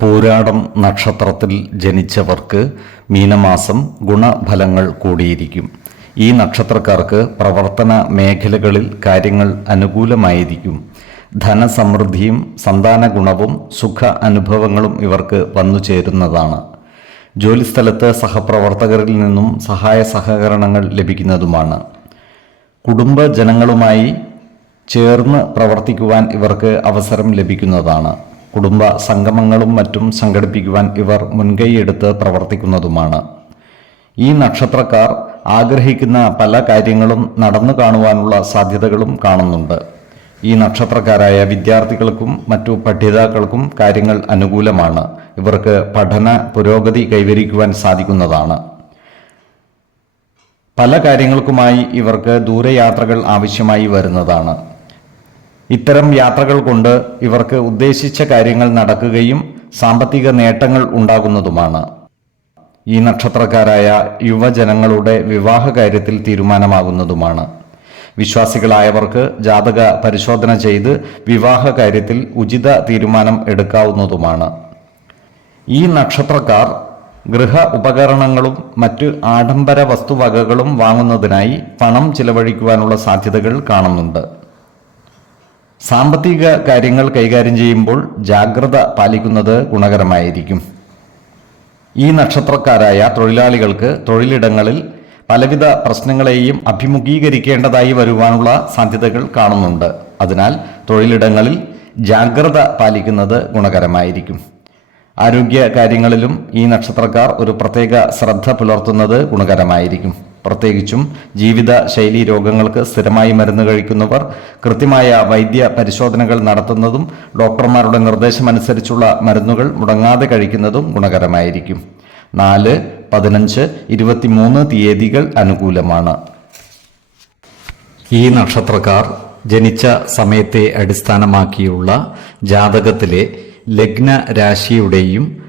പൂരാടം നക്ഷത്രത്തിൽ ജനിച്ചവർക്ക് മീനമാസം ഗുണഫലങ്ങൾ കൂടിയിരിക്കും. ഈ നക്ഷത്രക്കാർക്ക് പ്രവർത്തന മേഖലകളിൽ കാര്യങ്ങൾ അനുകൂലമായിരിക്കും. ധനസമൃദ്ധിയും സന്താന ഗുണവും സുഖ അനുഭവങ്ങളും ഇവർക്ക് വന്നു ചേരുന്നതാണ്. ജോലിസ്ഥലത്ത് സഹപ്രവർത്തകരിൽ നിന്നും സഹായ സഹകരണങ്ങൾ ലഭിക്കുന്നതുമാണ്. കുടുംബജനങ്ങളുമായി ചേർന്ന് പ്രവർത്തിക്കുവാൻ ഇവർക്ക് അവസരം ലഭിക്കുന്നതാണ്. കുടുംബ സംഗമങ്ങളും മറ്റും സംഘടിപ്പിക്കുവാൻ ഇവർ മുൻകൈയെടുത്ത് പ്രവർത്തിക്കുന്നതുമാണ്. ഈ നക്ഷത്രക്കാർ ആഗ്രഹിക്കുന്ന പല കാര്യങ്ങളും നടന്നു കാണുവാനുള്ള സാധ്യതകളും കാണുന്നുണ്ട്. ഈ നക്ഷത്രക്കാരായ വിദ്യാർത്ഥികൾക്കും മറ്റു പഠിതാക്കൾക്കും കാര്യങ്ങൾ അനുകൂലമാണ്. ഇവർക്ക് പഠന പുരോഗതി കൈവരിക്കുവാൻ സാധിക്കുന്നതാണ്. പല കാര്യങ്ങൾക്കുമായി ഇവർക്ക് ദൂരയാത്രകൾ ആവശ്യമായി വരുന്നതാണ്. ഇത്തരം യാത്രകൾ കൊണ്ട് ഇവർക്ക് ഉദ്ദേശിച്ച കാര്യങ്ങൾ നടക്കുകയും സാമ്പത്തിക നേട്ടങ്ങൾ ഉണ്ടാകുന്നതുമാണ്. ഈ നക്ഷത്രക്കാരായ യുവജനങ്ങളുടെ വിവാഹ കാര്യത്തിൽ തീരുമാനമാകുന്നതുമാണ്. വിശ്വാസികളായവർക്ക് ജാതക പരിശോധന ചെയ്ത് വിവാഹ കാര്യത്തിൽ ഉചിത തീരുമാനം എടുക്കാവുന്നതുമാണ്. ഈ നക്ഷത്രക്കാർ ഗൃഹ ഉപകരണങ്ങളും മറ്റ് ആഡംബര വസ്തുവകകളും വാങ്ങുന്നതിനായി പണം ചിലവഴിക്കുവാനുള്ള സാധ്യതകൾ കാണുന്നുണ്ട്. സാമ്പത്തിക കാര്യങ്ങൾ കൈകാര്യം ചെയ്യുമ്പോൾ ജാഗ്രത പാലിക്കുന്നത് ഗുണകരമായിരിക്കും. ഈ നക്ഷത്രക്കാരായ തൊഴിലാളികൾക്ക് തൊഴിലിടങ്ങളിൽ പലവിധ പ്രശ്നങ്ങളെയും അഭിമുഖീകരിക്കേണ്ടതായി വരുവാനുള്ള സാധ്യതകൾ കാണുന്നുണ്ട്. അതിനാൽ തൊഴിലിടങ്ങളിൽ ജാഗ്രത പാലിക്കുന്നത് ഗുണകരമായിരിക്കും. ആരോഗ്യ കാര്യങ്ങളിലും ഈ നക്ഷത്രക്കാർ ഒരു പ്രത്യേക ശ്രദ്ധ പുലർത്തുന്നത് ഗുണകരമായിരിക്കും. പ്രത്യേകിച്ചും ജീവിത ശൈലി രോഗങ്ങൾക്ക് സ്ഥിരമായി മരുന്ന് കഴിക്കുന്നവർ കൃത്യമായ വൈദ്യ പരിശോധനകൾ നടത്തുന്നതും ഡോക്ടർമാരുടെ നിർദ്ദേശമനുസരിച്ചുള്ള മരുന്നുകൾ മുടങ്ങാതെ കഴിക്കുന്നതും ഗുണകരമായിരിക്കും. നാല് പതിനഞ്ച് ഇരുപത്തിമൂന്ന് തീയതികൾ അനുകൂലമാണ്. ഈ നക്ഷത്രക്കാർ ജനിച്ച സമയത്തെ അടിസ്ഥാനമാക്കിയുള്ള ജാതകത്തിലെ ലഗ്ന രാശിയുടെയും